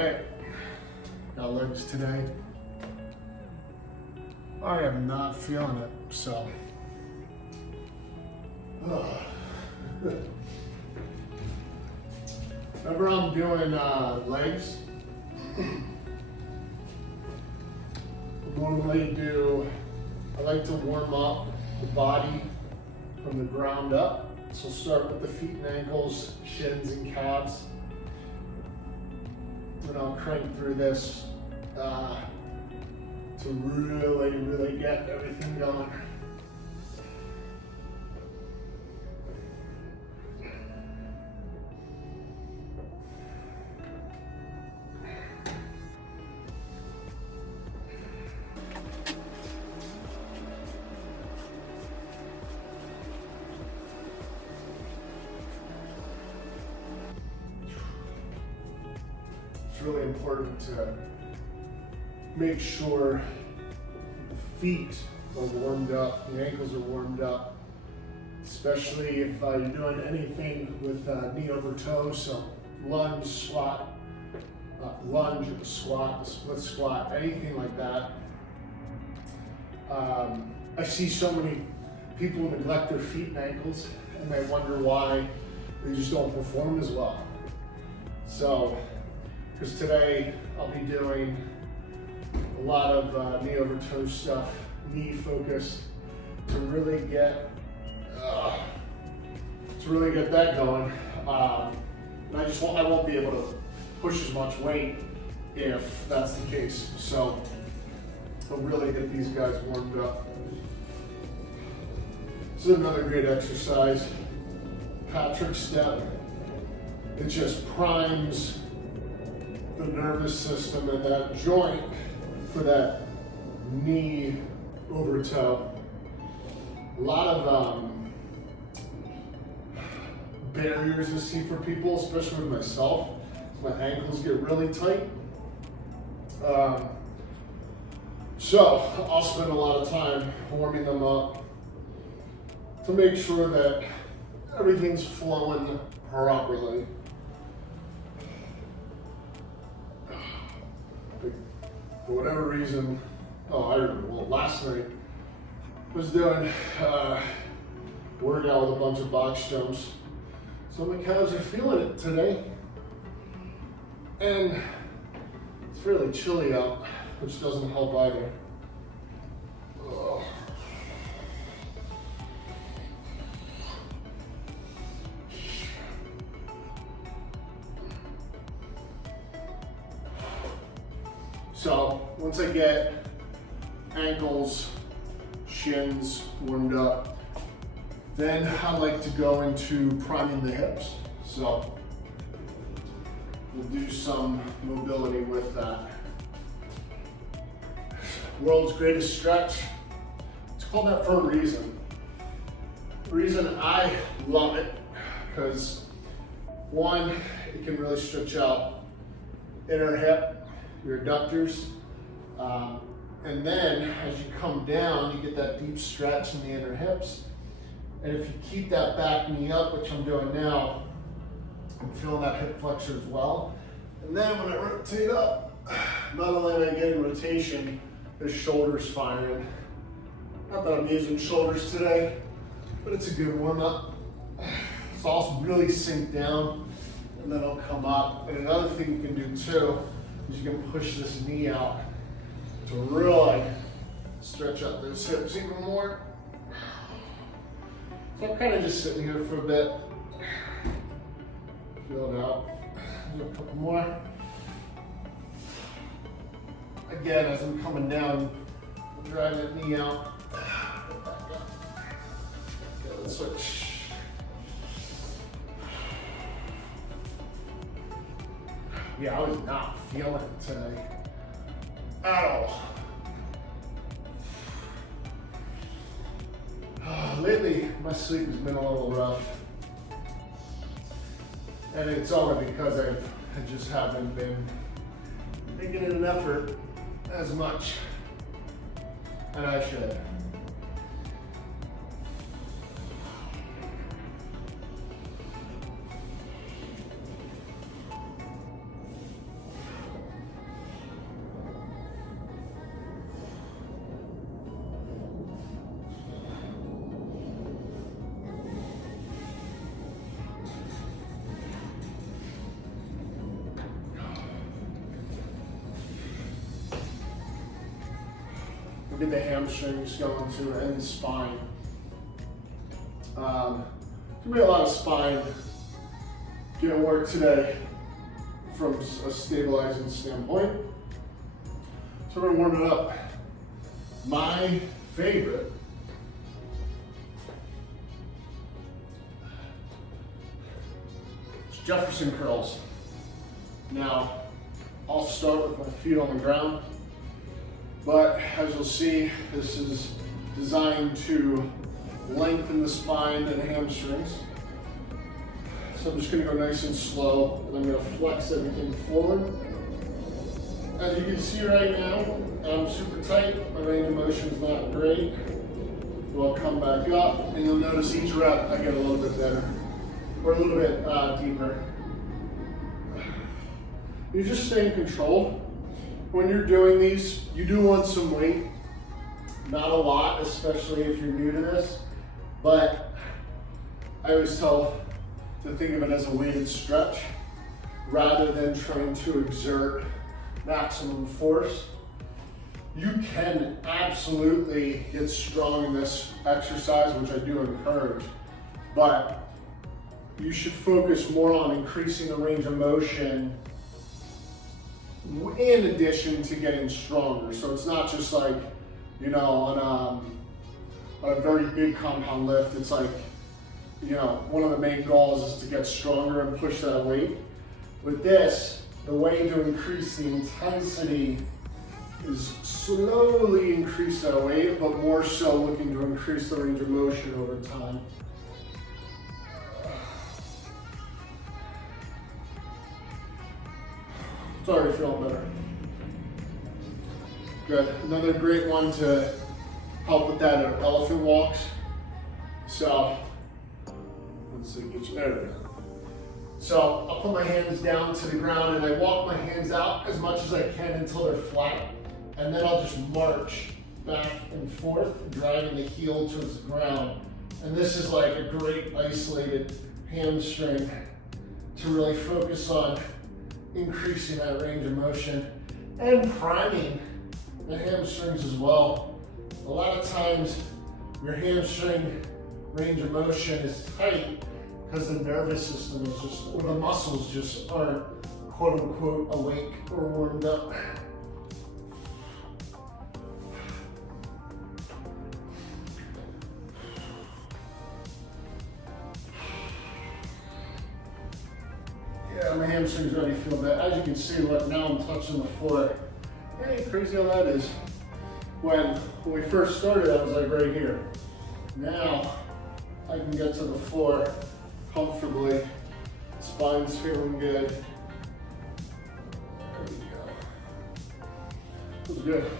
right, got legs today. I am not feeling it, so. Whenever I'm doing legs, I like to warm up the body from the ground up. So start with the feet and ankles, shins and calves. And I'll crank through this to really get everything going. It's really important to make sure the feet are warmed up, the ankles are warmed up, especially if you're doing anything with knee over toe, so lunge, squat, split squat, anything like that. I see so many people neglect their feet and ankles, and they wonder why they just don't perform as well. So, because today I'll be doing a lot of knee over toe stuff, knee focused, to really get that going. And I won't be able to push as much weight if that's the case. So I'll really get these guys warmed up. This is another great exercise, Patrick step. It just primes the nervous system and that joint for that knee over toe. A lot of barriers I see for people, especially with myself. My ankles get really tight. So I'll spend a lot of time warming them up to make sure that everything's flowing properly. For whatever reason, I remember, last night I was doing workout with a bunch of box jumps. So my calves are feeling it today. And it's fairly chilly out, which doesn't help either. So once I get ankles, shins warmed up, then I like to go into priming the hips. So we'll do some mobility with that. World's greatest stretch. It's called that for a reason. The reason I love it, because one, it can really stretch out inner hip, your adductors, and then as you come down, you get that deep stretch in the inner hips. And if you keep that back knee up, which I'm doing now, I'm feeling that hip flexor as well. And then when I rotate up, not only am I getting rotation, the shoulders firing. Not that I'm using shoulders today, but it's a good warm up. So I'll really sink down, and then I'll come up. And another thing you can do too, you can push this knee out to really stretch out those hips even more. So I'm kind of just sitting here for a bit. Feel it out. Do a couple more. Again, as I'm coming down, drive that knee out. Okay, let's switch. Yeah, I was not feeling it today at all. Lately, my sleep has been a little rough. And it's only because I just haven't been making it an effort as much. And I should. Look at the hamstrings going through and the spine. Gonna be a lot of spine getting work today from a stabilizing standpoint. So we're gonna warm it up. My favorite is Jefferson curls. Now, I'll start with my feet on the ground, but as you'll see, this is designed to lengthen the spine and hamstrings. So I'm just gonna go nice and slow, and I'm gonna flex everything forward. As you can see right now, I'm super tight. My range of motion is not great. We'll come back up, and you'll notice each rep I get a little bit better, or a little bit deeper. You just stay in control. When you're doing these, you do want some weight. Not a lot, especially if you're new to this, but I always tell to think of it as a weighted stretch rather than trying to exert maximum force. You can absolutely get strong in this exercise, which I do encourage, but you should focus more on increasing the range of motion in addition to getting stronger. So it's not just like, you know, on a very big compound lift, it's like, you know, one of the main goals is to get stronger and push that weight. With this, the way to increase the intensity is slowly increase that weight, but more so looking to increase the range of motion over time. It's already feeling better. Good. Another great one to help with that are elephant walks. So, let's see, get you there. So I'll put my hands down to the ground and I walk my hands out as much as I can until they're flat. And then I'll just march back and forth, driving the heel towards the ground. And this is like a great isolated hamstring to really focus on increasing that range of motion and priming the hamstrings as well. A lot of times your hamstring range of motion is tight because the nervous system is just, or the muscles just aren't quote unquote awake or warmed up. Yeah, my hamstrings already feel bad. As you can see, look, now I'm touching the floor. Hey, crazy how that is. When we first started, I was like right here. Now, I can get to the floor comfortably. Spine's feeling good. There we go. Feels good.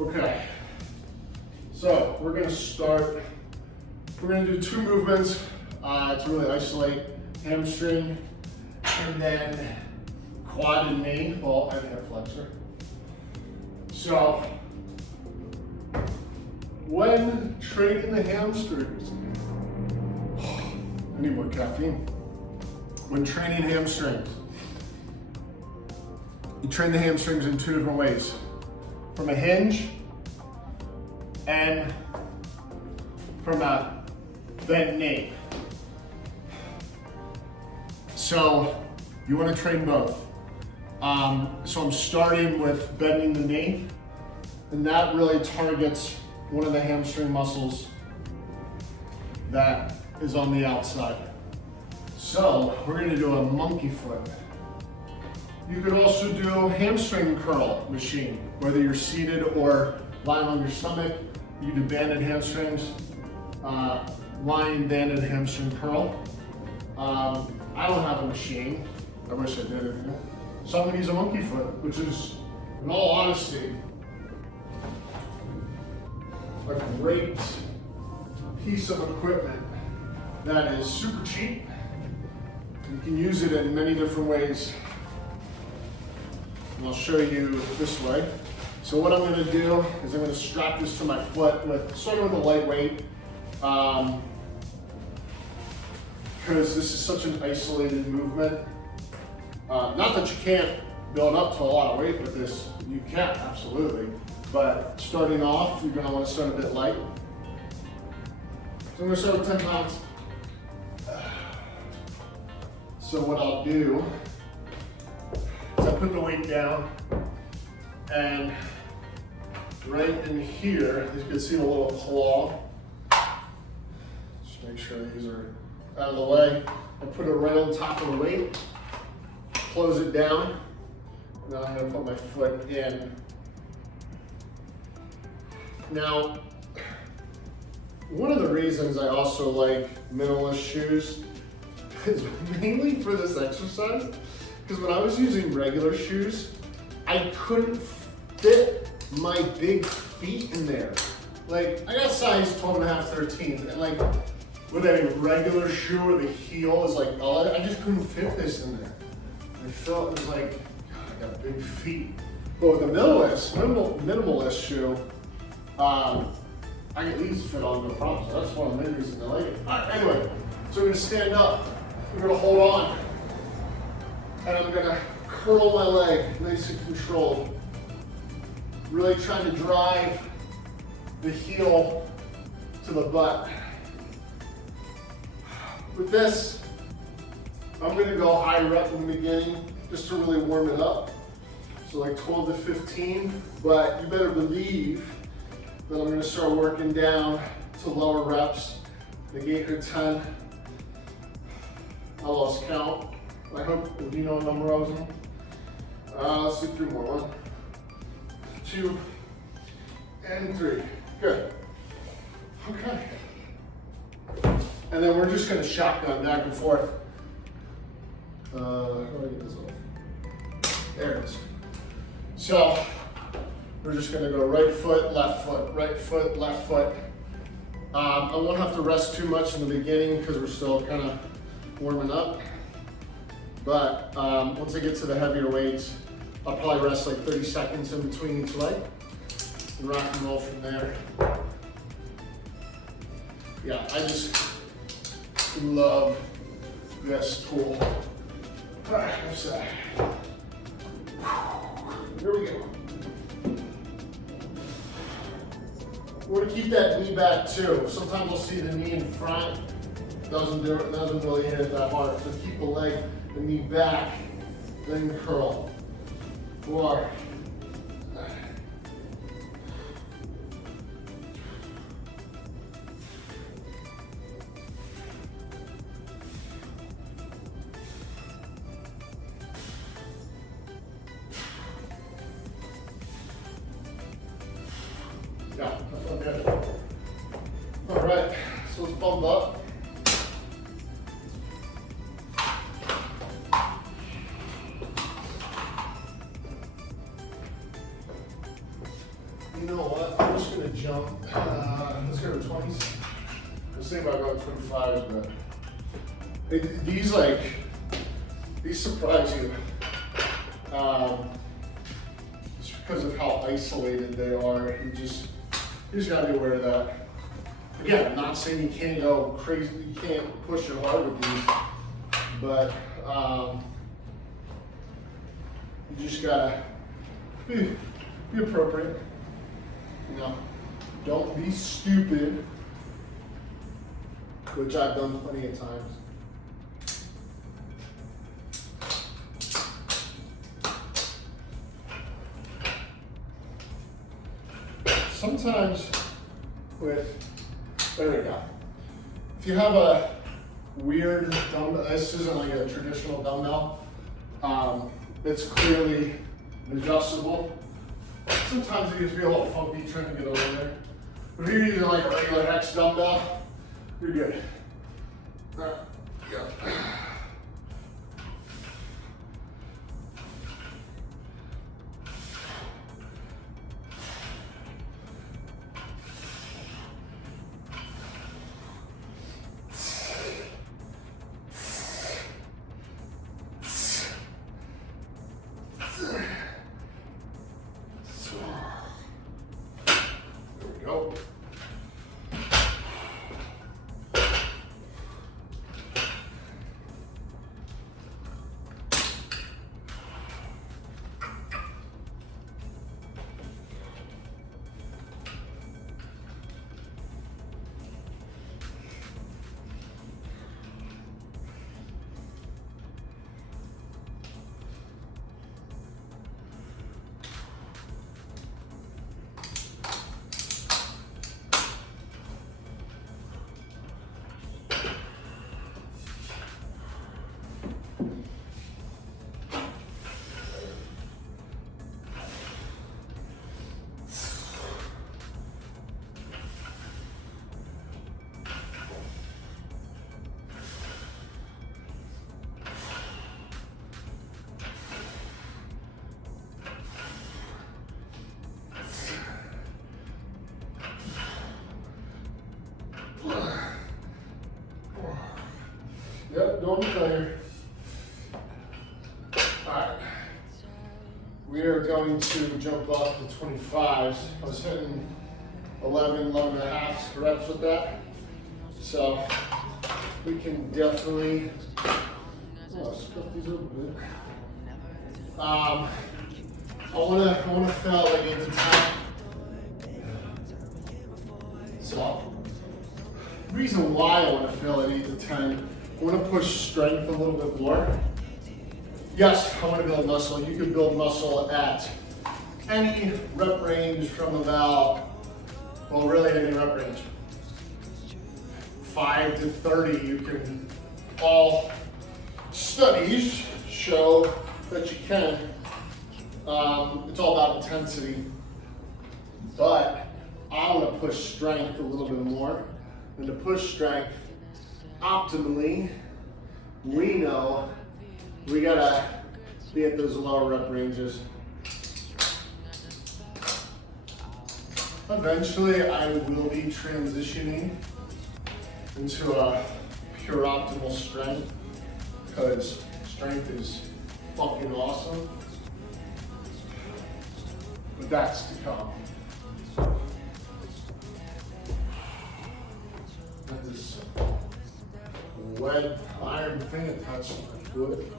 Okay, so we're gonna start, we're gonna do two movements to really isolate hamstring and then quad and knee, well, and hip flexor. So, when training the hamstrings, I need more caffeine. When training hamstrings, you train the hamstrings in two different ways. From a hinge and from a bent knee. So you want to train both. So I'm starting with bending the knee, and that really targets one of the hamstring muscles that is on the outside. So we're going to do a monkey foot. You could also do hamstring curl machine, whether you're seated or lying on your stomach. You do banded hamstrings, lying banded hamstring curl. I don't have a machine. I wish I did. So I'm gonna use a monkey foot, which is, in all honesty, a great piece of equipment that is super cheap. You can use it in many different ways. And I'll show you this way. So what I'm going to do is I'm going to strap this to my foot with sort of a lightweight because this is such an isolated movement. Not that you can't build up to a lot of weight with this, you can, absolutely. But starting off, you're gonna wanna start a bit light. So I'm gonna start with 10 pounds. So what I'll do is I put the weight down, and right in here, you can see a little claw. Just make sure these are out of the way. I put it right on top of the weight, close it down, and then I'm gonna put my foot in. Now, one of the reasons I also like minimalist shoes is mainly for this exercise, because when I was using regular shoes, I couldn't fit my big feet in there. Like, I got size 12 and a half, 13, and like, with a regular shoe where the heel is like, I just couldn't fit this in there. I felt it was like, God, I got big feet. But with a minimalist shoe, I can at least fit on no problem. So that's one of the main reasons I like it. All right, anyway, so we're gonna stand up, we're gonna hold on, and I'm gonna curl my leg, nice and controlled. Really trying to drive the heel to the butt. With this, I'm gonna go high rep in the beginning, just to really warm it up. So like 12 to 15, but you better believe that I'm gonna start working down to lower reps. Negate your 10. I lost count. I hope, do you know what number I was in? Let's do 3 more. 1, 2, and 3. Good. Okay. And then we're just gonna shotgun back and forth. How do I get this off? There it is. So, we're just gonna go right foot, left foot, right foot, left foot. I won't have to rest too much in the beginning because we're still kind of warming up. But once I get to the heavier weights, I'll probably rest like 30 seconds in between each leg and rock and roll from there. Yeah, I just love this tool. All right, that's that. Here we go. We're gonna keep that knee back too. Sometimes we'll see the knee in front, doesn't really hit it that hard. So keep the leg, the knee back, then curl. 4. Yeah, that's not good. All right, so let's bump up. You know what? I'm just gonna jump. Let's go to 20s. I was thinking about going 25s, but these surprise you. Just because of how isolated they are. You just gotta be aware of that. Again, I'm not saying you can't go crazy, you can't push it hard with these, but you just gotta be appropriate. You know, don't be stupid, which I've done plenty of times. Sometimes there we go. If you have a weird dumbbell, this isn't like a traditional dumbbell, it's clearly adjustable. Sometimes it gets a little funky trying to get over there. But if you're using like a regular X dumbbell, you're good. Yeah. Go. doing failure. Alright. We are going to jump up to 25s. I was hitting 11 and a half reps with that. So we can definitely scuff these up a bit. I wanna fill like 8 to 10. So the reason why I want to fill at 8 to 10, I want to push strength a little bit more. Yes, I want to build muscle. You can build muscle at any rep range from about, well, really any rep range. 5 to 30, you can, all studies show that you can. It's all about intensity, but I want to push strength a little bit more. And to push strength optimally, we know we gotta be at those lower rep ranges. Eventually, I will be transitioning into a pure optimal strength, because strength is fucking awesome. But that's to come. This wet iron thing attached to my foot.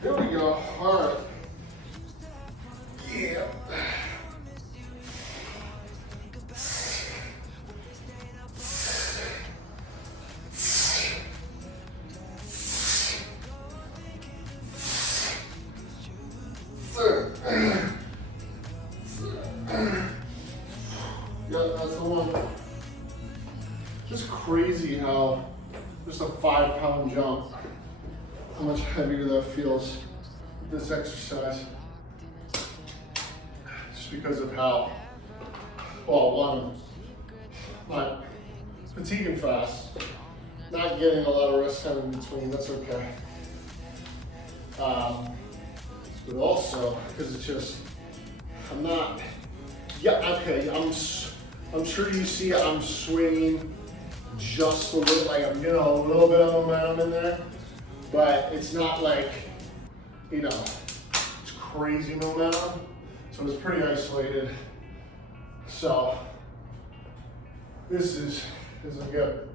Here we go, hard. Yeah. Yeah, that's the one. Just crazy how just a 5-pound jump, how much heavier that feels with this exercise. Just because of how, well, one, not fatiguing fast, not getting a lot of rest time in between, that's okay. But also, because it's just, I'm not, yeah, okay, I'm sure you see I'm swinging just a little, like I'm getting a little bit of momentum in there, but it's not like, you know, it's crazy momentum, so it's pretty isolated. So this isn't good.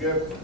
Good.